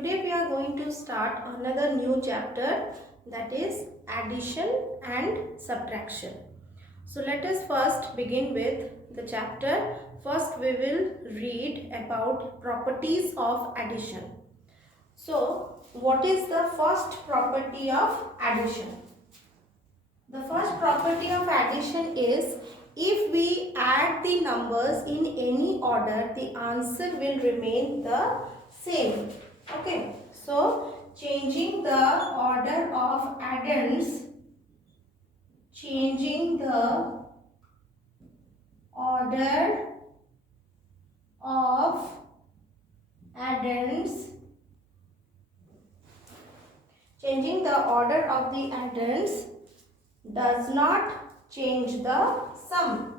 Today we are going to start another new chapter, that is addition and subtraction. So let us first begin with the chapter. First we will read about properties of addition. So what is the first property of addition? The first property of addition is if we add the numbers in any order, the answer will remain the same. Okay, so changing the order of addends, changing the order of addends, changing the order of the addends does not change the sum.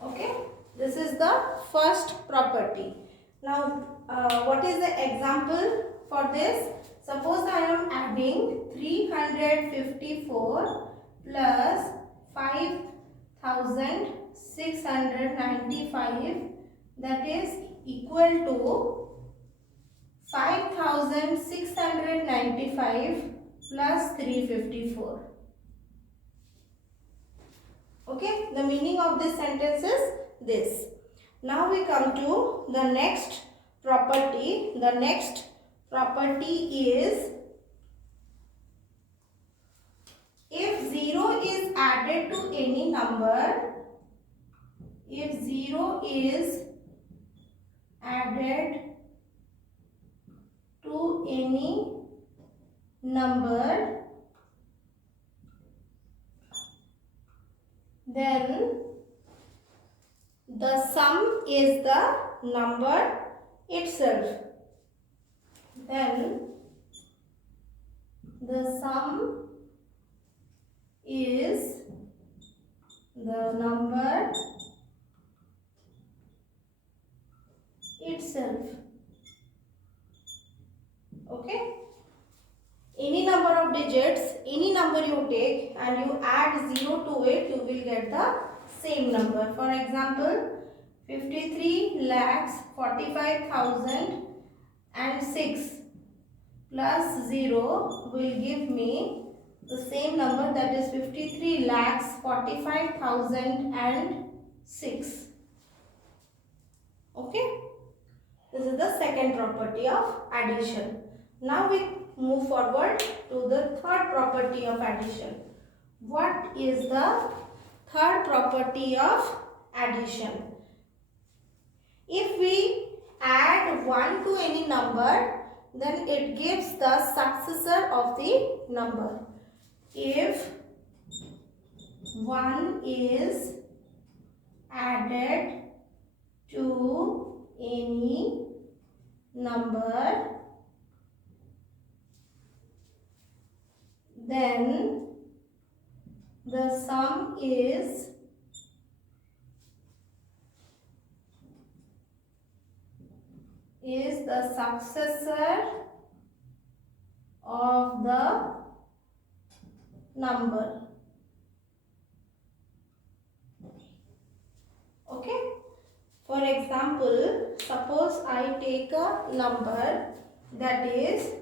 Okay, this is the first property. Now, what is the example for this? Suppose I am adding 354 plus 5695, that is equal to 5695 plus 354. Okay, the meaning of this sentence is this. Now we come to the next property. The next property is if 0 is added to any number, if 0 is added to any number, then the sum is the number itself. Then the sum is the number itself. Okay? Any number of digits, any number you take and you add 0 to it, you will get the same number. For example, 53,45,006 plus 0 will give me the same number, that is 53,45,006. Okay? This is the second property of addition. Now we move forward to the third property of addition. What is the third property of addition? If we add 1 to any number, then it gives the successor of the number. If 1 is added to any number, then the sum is the successor of the number. Okay? For example, suppose I take a number that is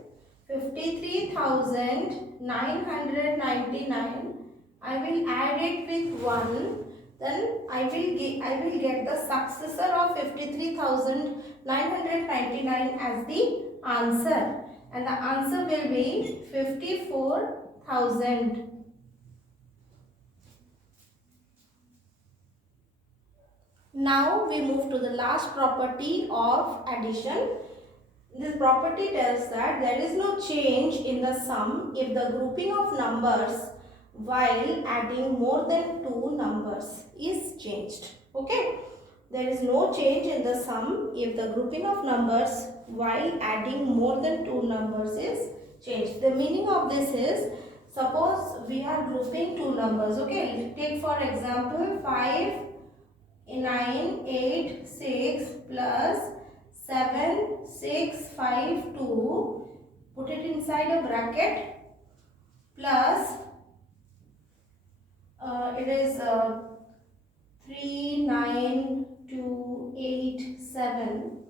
53,999. I will add it with 1. Then I will get the successor of 53,999 as the answer, and the answer will be 54,000. Now we move to the last property of addition. This property tells that there is no change in the sum if the grouping of numbers while adding more than 2 numbers is changed. Okay? There is no change in the sum if the grouping of numbers while adding more than 2 numbers is changed. The meaning of this is, suppose we are grouping 2 numbers. Okay? Take for example 5986 plus 7652. Put it inside a bracket. plus it is 39287.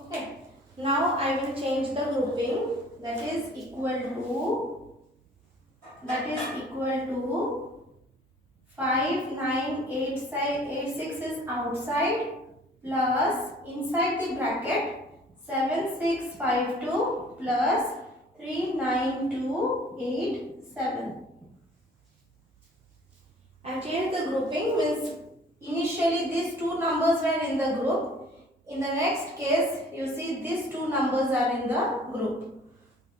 Okay, now I will change the grouping. That is equal to 5986 is outside plus inside the bracket 7652 plus 39287. And change the grouping means initially these two numbers were in the group. In the next case, you see these two numbers are in the group.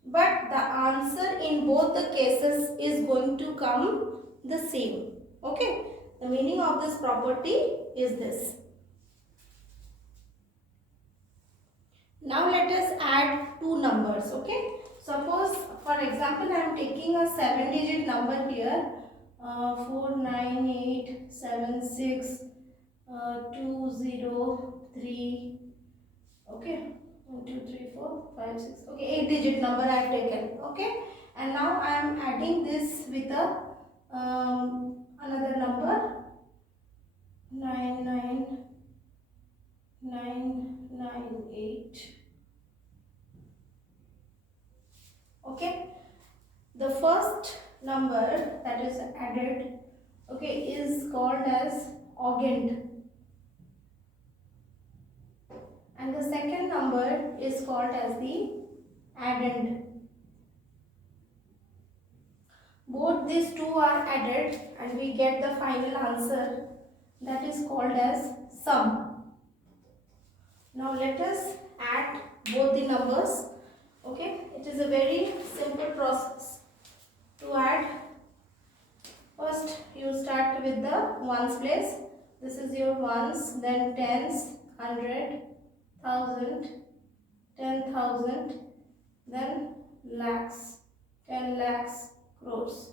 But the answer in both the cases is going to come the same. Okay. The meaning of this property is this. Now let us add two numbers. Okay. Suppose for example I am taking a 7-digit number here. 49876 203. Okay, 1 2 3 4 5 6. Okay, 8-digit number I have taken. Okay, and now I am adding this with a another number 99998. Okay, the first number that is added, okay, is called as augend, and the second number is called as the addend. Both these two are added and we get the final answer, that is called as sum. Now let us add both the numbers. Okay, it is a very simple process to add. First you start with the ones place. This is your ones, then tens, 100, 1000, 10,000, then lakhs, 10 lakhs, crores.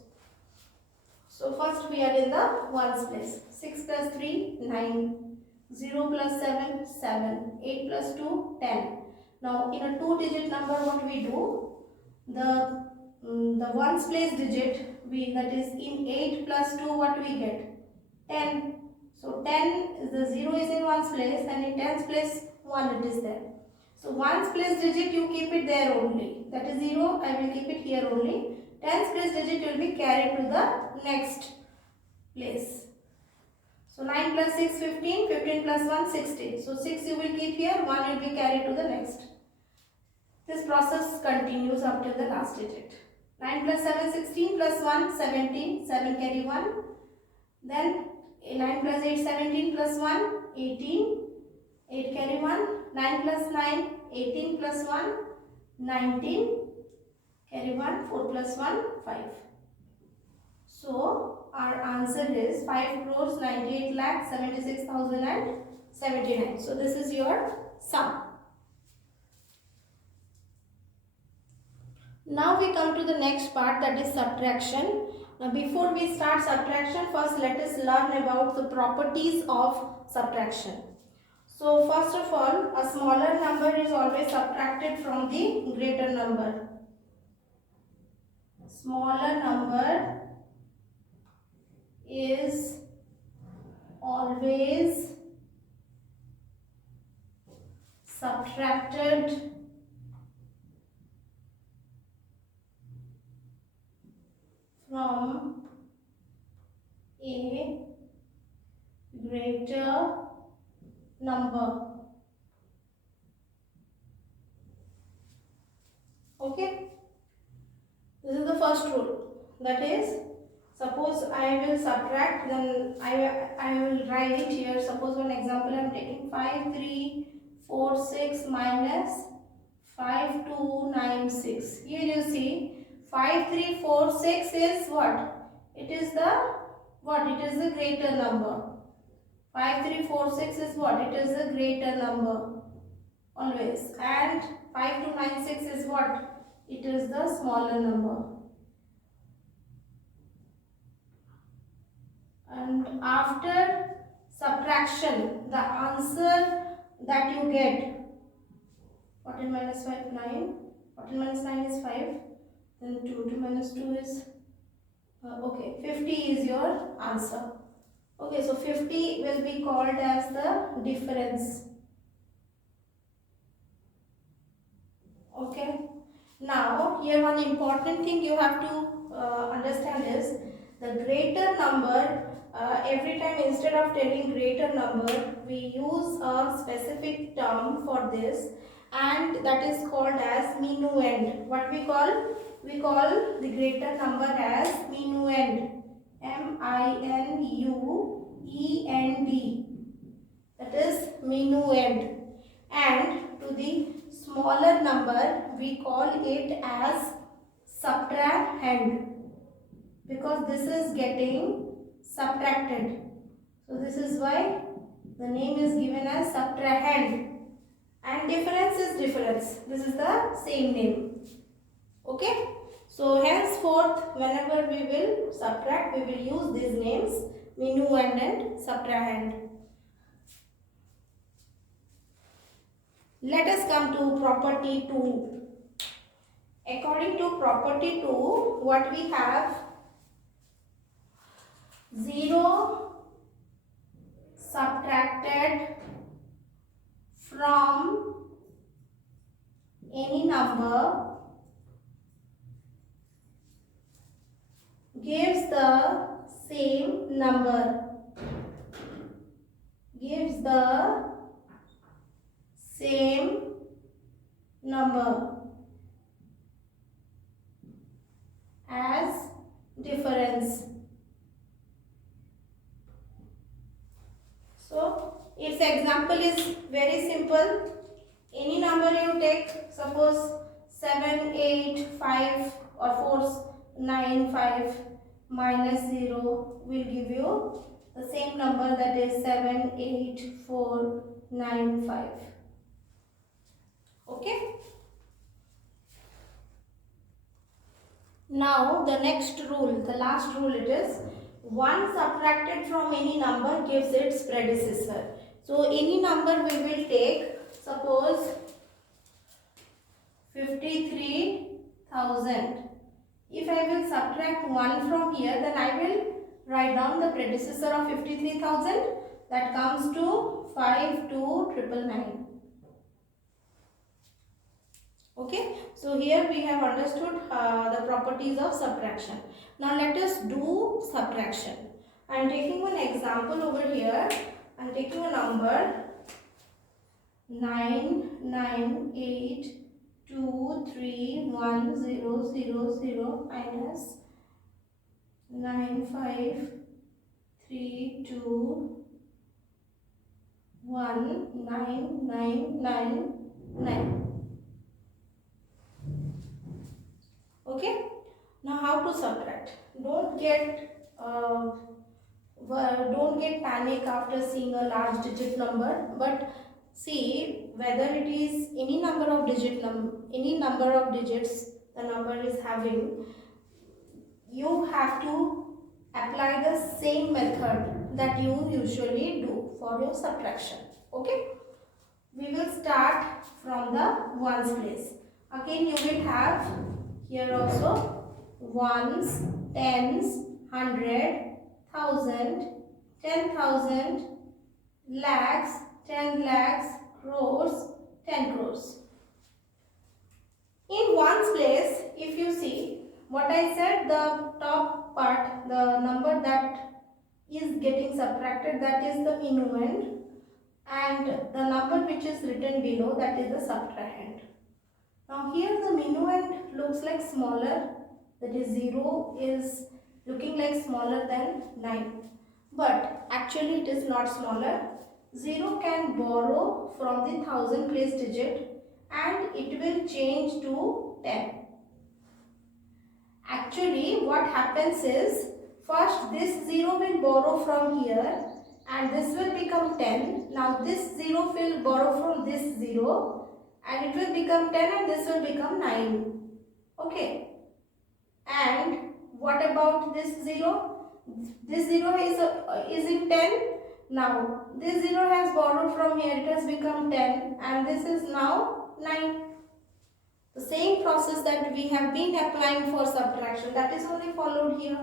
So first we are in the ones place. 6 plus 3, 9. 0 plus 7, 7. 8 plus 2, 10. Now in a 2-digit number what we do? The ones place digit, that is in 8 plus 2 what we get? 10. So 10, the 0 is in ones place and in tens place 1 it is there. So ones place digit you keep it there only. That is 0, I will keep it here only. Tens place digit will be carried to the next place. So 9 plus 6, 15, 15 plus 1, 16. So 6 you will keep here, 1 will be carried to the next. This process continues up till the last digit. 9 plus 7, 16 plus 1, 17, 7 carry 1. Then 9 plus 8, 17 plus 1, 18, 8 carry 1. 9 plus 9, 18 plus 1, 19, carry 1, 4 plus 1, 5. So our answer is 5 crores 98 lakhs 76,079. So this is your sum. Now we come to the next part, that is subtraction. Now before we start subtraction, first let us learn about the properties of subtraction. So first of all, a smaller number is always subtracted from the greater number. Smaller number is always subtracted from a greater number. Okay, this is the first rule. That is, suppose I will subtract, then I will write here. Suppose one example I am taking 5346 minus 5296. Here you see 5346 is what? It is the greater number. 5346 is what? It is the greater number always. And 5296 is what? It is the smaller number. And after subtraction, the answer that you get, 14 minus 5, 9. 14 minus 9 is 5. then 2 minus 2 is okay, 50 is your answer. Okay, so 50 will be called as the difference. Okay. Now, here one important thing you have to understand is the greater number. Every time instead of telling greater number, we use a specific term for this, and that is called as minuend. What we call? We call the greater number as minuend. M-I-N-U-E-N-D. That is minuend. And to the smaller number we call it as subtrahend, because this is getting subtracted. So this is why the name is given as subtrahend, and difference is difference. This is the same name. Okay. So henceforth whenever we will subtract, we will use these names minuend and subtrahend. Let us come to property 2. According to property 2, what we have? 0 subtracted from any number gives the same number. Gives the same number as difference. So its example is very simple. Any number you take, suppose 7, 8, 5 or 4, 9, 5 minus 0 will give you the same number, that is 7, 8, 4, 9, 5. Okay. Now the next rule, the last rule, it is 1 subtracted from any number gives its predecessor. So any number we will take, suppose 53,000. If I will subtract 1 from here, then I will write down the predecessor of 53,000. That comes to 52,999. Okay, so here we have understood the properties of subtraction. Now let us do subtraction. I am taking one example over here. I am taking a number 998231000 minus 953219999. Okay. Now how to subtract? Don't get panic after seeing a large digit number, but see whether it is any number of digits the number is having. You have to apply the same method that you usually do for your subtraction. Okay. We will start from the ones place. Again you will have here also ones, tens, 100, 1000, 10,000, lakhs, 10 lakhs, crores, 10 crores. In ones place, if you see what I said, the top part, the number that is getting subtracted, that is the minuend, and the number which is written below, that is the subtrahend. Now here the minuend looks like smaller, that is 0 is looking like smaller than 9. But actually it is not smaller. 0 can borrow from the 1000 place digit and it will change to 10. Actually what happens is, first this 0 will borrow from here and this will become 10. Now this 0 will borrow from this 0 and it will become 10 and this will become 9. Okay. And what about this 0? This 0 is in 10. Now this 0 has borrowed from here, it has become 10 and this is now 9. The same process that we have been applying for subtraction, that is only followed here.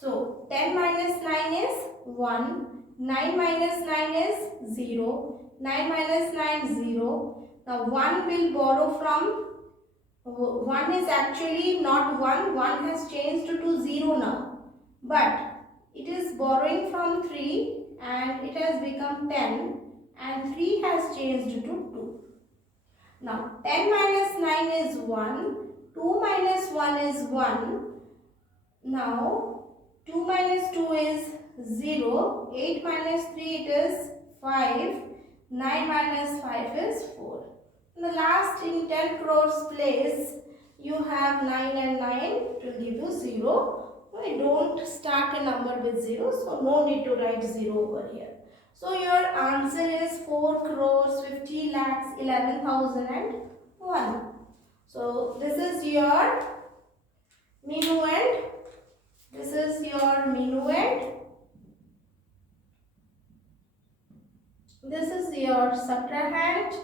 So 10 minus 9 is 1, 9 minus 9 is 0, 9 minus 9 0. Now 1 will borrow from, 1 is actually not 1, 1 has changed to 0 now. But it is borrowing from 3 and it has become 10 and 3 has changed to 2. Now 10 minus 9 is 1, 2 minus 1 is 1. Now 2 minus 2 is 0, 8 minus 3 it is 5, 9 minus 5 is 4. In the last in 10 crores place, you have 9 and 9, it will give you 0. We don't start a number with 0, so no need to write 0 over here. So your answer is 4 crores 50 lakhs 11,001. So this is your minuend. This is your minuend. This is your subtrahend.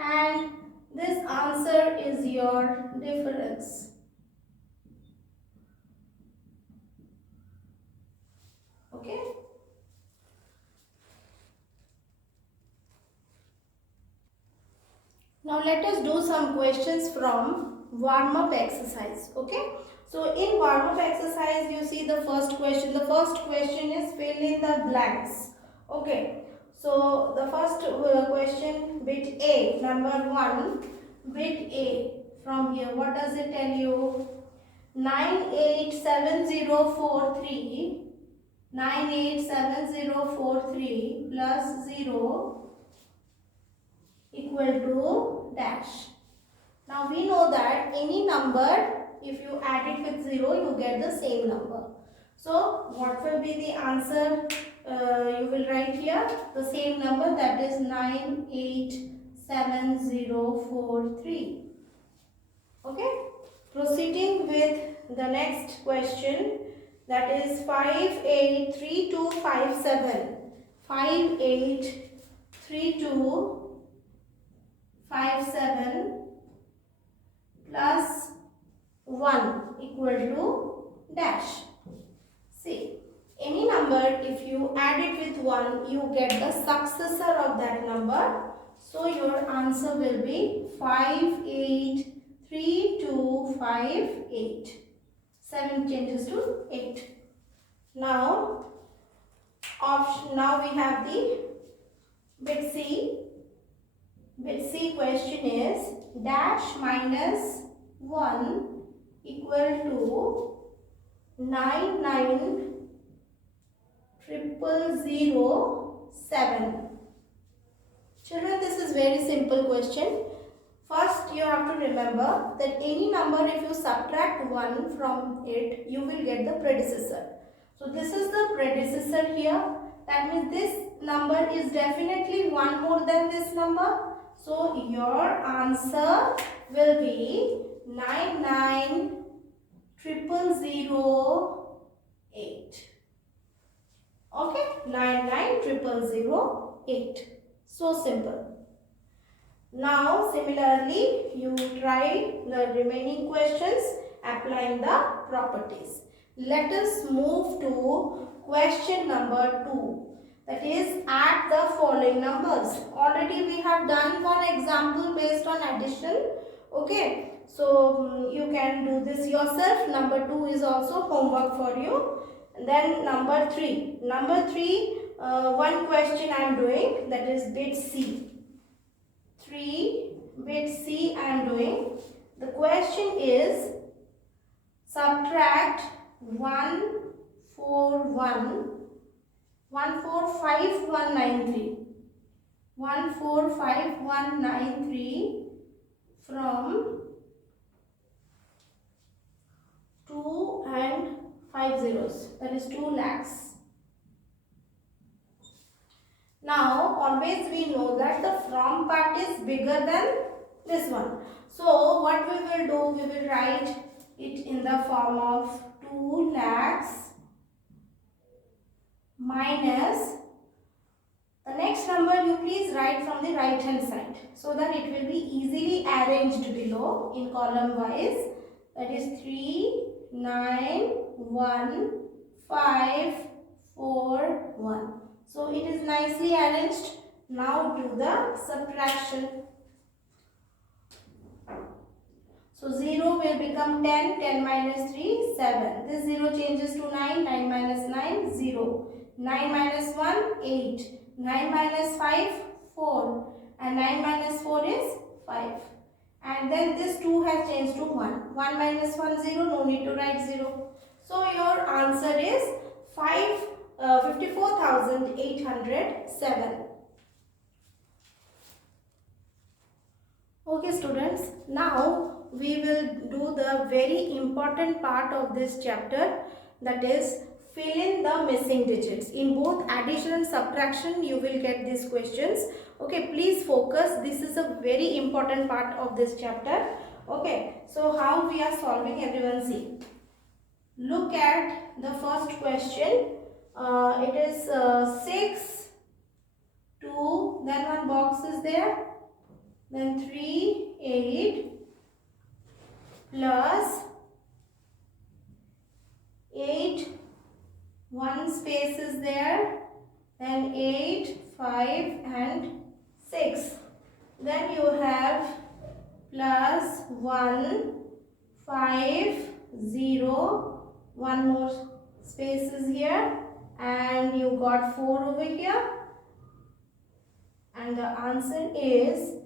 And this answer is your difference. Okay. Now let us do some questions from warm-up exercise. Okay. So in warm-up exercise, you see the first question. The first question is fill in the blanks. Okay. So the first question, bit A, number 1, bit A. From here, what does it tell you? 987043, 987043 plus 0 equal to dash. Now we know that any number, if you add it with 0, you get the same number. So what will be the answer? You will write here the same number, that is 987043. Okay. Proceeding with the next question, that is 583257. 583257 plus 1 equal to dash. See, any number, if you add it with 1, you get the successor of that number. So your answer will be 583258. 7 changes to 8. Now we have the bit C. Bit C question is dash minus 1 equal to 99,007. Children, this is very simple question. First, you have to remember that any number, if you subtract 1 from it, you will get the predecessor. So this is the predecessor here. That means this number is definitely 1 more than this number. So your answer will be 99,008. Okay, 99,008. So simple. Now similarly, you try the remaining questions applying the properties. Let us move to question number 2. That is, add the following numbers. Already we have done one example based on addition. Okay. So you can do this yourself. Number 2 is also homework for you. And then number 3. Number 3, one question I am doing, that is bit C. 3 bit C I am doing. The question is subtract 145,193 from 2 and 5 zeros, that is 2 lakhs. Now always we know that the from part is bigger than this one. So what we will do, we will write it in the form of 2 lakhs minus The next number you please write from the right hand side so that it will be easily arranged below in column wise. That is 3, 9, 1, 5, 4, 1. So it is nicely arranged. Now do the subtraction. So 0 will become 10, 10 minus 3, 7. This 0 changes to 9, 9 minus 9, 0. 9 minus 1, 8. 9 minus 5, 4. And 9 minus 4 is 5. And then this 2 has changed to 1. 1 minus 1, 0. No need to write 0. So your answer is 54,807. Okay students, now we will do the very important part of this chapter, that is fill in the missing digits. In both addition and subtraction you will get these questions. Okay, please focus. This is a very important part of this chapter. Okay, so how we are solving, everyone see. Look at the first question. It is 6, 2, then one box is there, then 3, 8 plus 8, one space is there, then 8, 5 and 6. Then you have plus 1, 5, 0, one more space is here, and you got 4 over here, and the answer is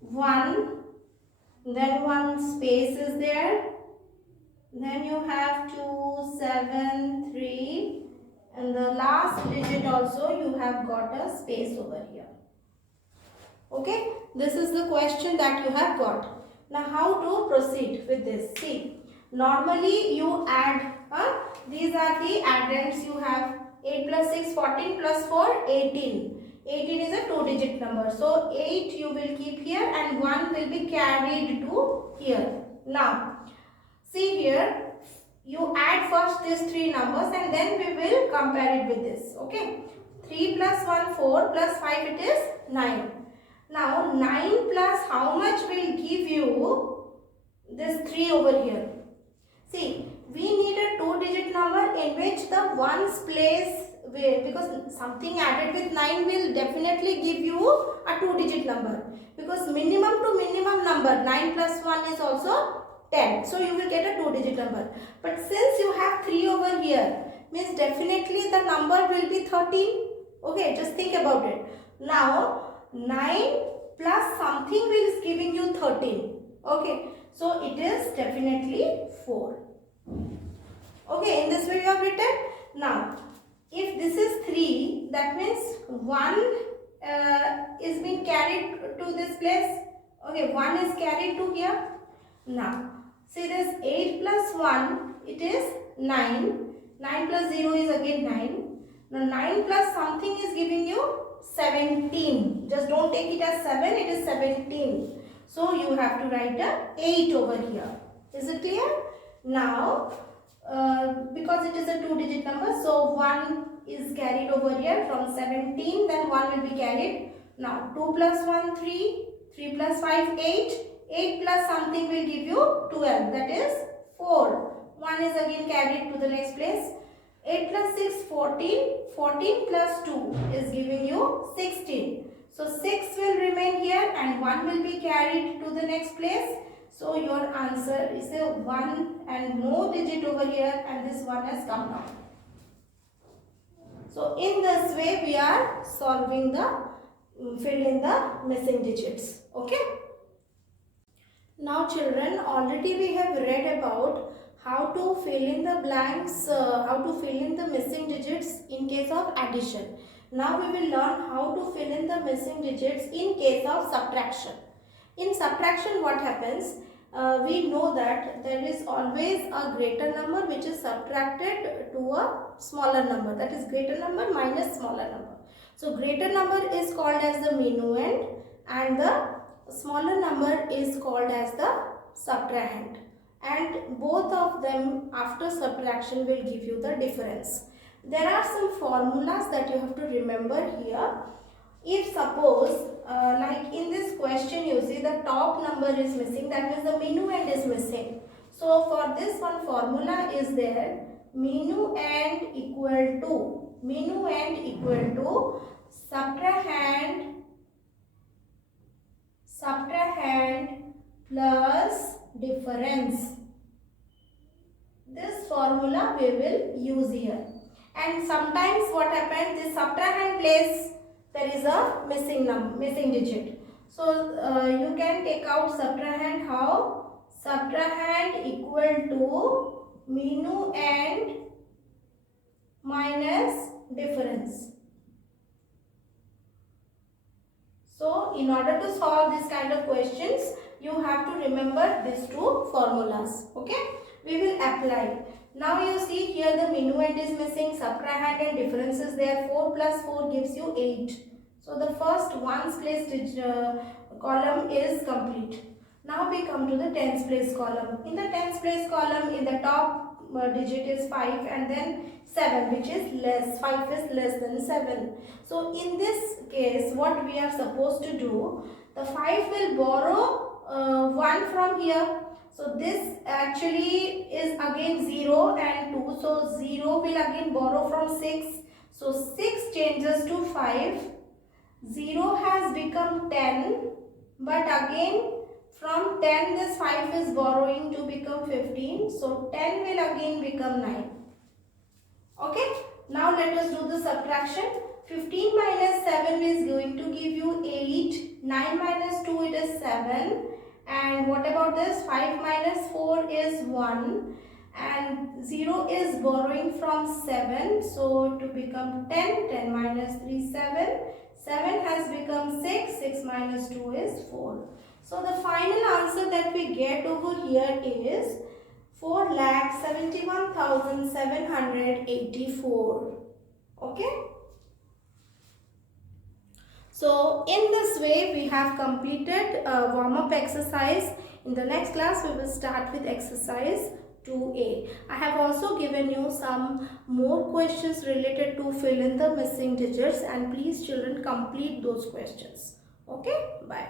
1, then one space is there, then you have 2, 7, 3, and the last digit also you have got a space over here. Okay, this is the question that you have got. Now how to proceed with this? See, normally you add, these are the addends you have. 8 plus 6, 14 plus 4, 18. 18 is a 2-digit number. So 8 you will keep here and 1 will be carried to here. Now, see here, you add first these 3 numbers and then we will compare it with this. Okay, 3 plus 1, 4 plus 5, it is 9. Now 9 plus how much will give you this 3 over here? See, we need a 2-digit number in which the ones place, because something added with 9 will definitely give you a 2-digit number, because minimum to minimum number 9 plus 1 is also 10. So you will get a 2-digit number. But since you have 3 over here, means definitely the number will be 13. Okay, just think about it. Now 9 plus something will is giving you 13. Okay, so it is definitely 4. Okay, in this way you have written. Now, if this is 3, that means 1 is being carried to this place. Okay, 1 is carried to here. Now, see this 8 plus 1, it is 9. 9 plus 0 is again 9. Now, 9 plus something is giving you 17. Just don't take it as 7, it is 17. So, you have to write a 8 over here. Is it clear? Now, because it is a 2-digit number, so 1 is carried over here from 17, then 1 will be carried. Now 2 plus 1, 3, 3 plus 5, 8, 8 plus something will give you 12, that is 4. 1 is again carried to the next place. 8 plus 6, 14, 14 plus 2 is giving you 16. So 6 will remain here and 1 will be carried to the next place. So your answer is a 1 and no digit over here, and this 1 has come down. So in this way we are solving the fill in the missing digits. Okay. Now children, already we have read about how to fill in the blanks, how to fill in the missing digits in case of addition. Now we will learn how to fill in the missing digits in case of subtraction. In subtraction, what happens? We know that there is always a greater number which is subtracted to a smaller number, that is greater number minus smaller number. So greater number is called as the minuend and the smaller number is called as the subtrahend, and both of them after subtraction will give you the difference. There are some formulas that you have to remember here. if suppose like in this question you see the top number is missing, that means the minuend is missing. So for this one formula is there, minuend equal to subtrahend plus difference. This formula we will use here. And sometimes what happens, this subtrahend place there is a missing digit. So you can take out subtrahend. How? Subtrahend equal to minuend minus difference. So in order to solve this kind of questions, you have to remember these two formulas. Okay, we will apply. Now you see here the minuend is missing, subtrahend and difference is there. 4 plus 4 gives you 8. So the first ones place column is complete. Now we come to the tens place column. In the tens place column, in the top digit is 5 and then 7, which is less. 5 is less than 7. So in this case, what we are supposed to do, the 5 will borrow 1 from here. So this actually is again 0 and 2. So 0 will again borrow from 6. So 6 changes to 5. 0 has become 10. But again from 10 this 5 is borrowing to become 15. So 10 will again become 9. Okay. Now let us do the subtraction. 15 minus 7 is going to give you 8. 9 minus 2 it is 7. And what about this? 5 minus 4 is 1. And 0 is borrowing from 7. So to become 10, 10 minus 3, 7. 7 has become 6. 6 minus 2 is 4. So the final answer that we get over here is 4,71,784. Okay. So in this way we have completed a warm-up exercise. In the next class we will start with exercise 2A. I have also given you some more questions related to fill in the missing digits, and please children complete those questions. Okay, bye.